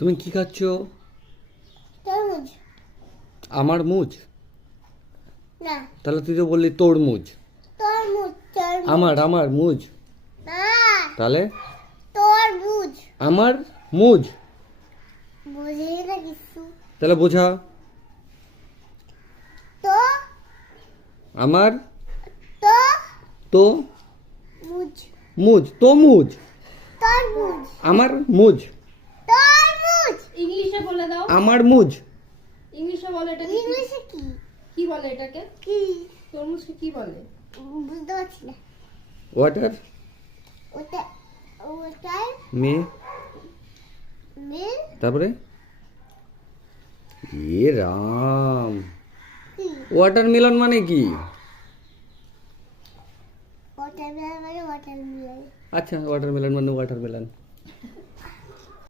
তুমি কি খাচ্ছ? তরমুজ। আমার মুজ? না, তাহলে তুই তো বললি তরমুজ। তরমুজ তরমুজ। আমার মুজ। না, তাহলে তরমুজ। আমার মুজ। বুঝি না কিছু। তাহলে বোঝা। তো আমার তো তো মুজ। মুজ তো মুজ। তরমুজ। আমার মুজ। তরমুজ। ইংলিশে বলে দাও। আমার মুজ। ইংলিশে বলে এটাকে ইংলিশে কি? কি বলে এটাকে? কি? তরমুজকে কি বলে? বুঝতে পারছি না। ওয়াটার ওটা ওটাই মে মিল তারপরে এ রাম, কি? ওয়াটারমেলন মানে কি? ওয়াটারমেলন মানে ওয়াটারমেলন। আচ্ছা ওয়াটারমেলন মানে ওয়াটারমেলন।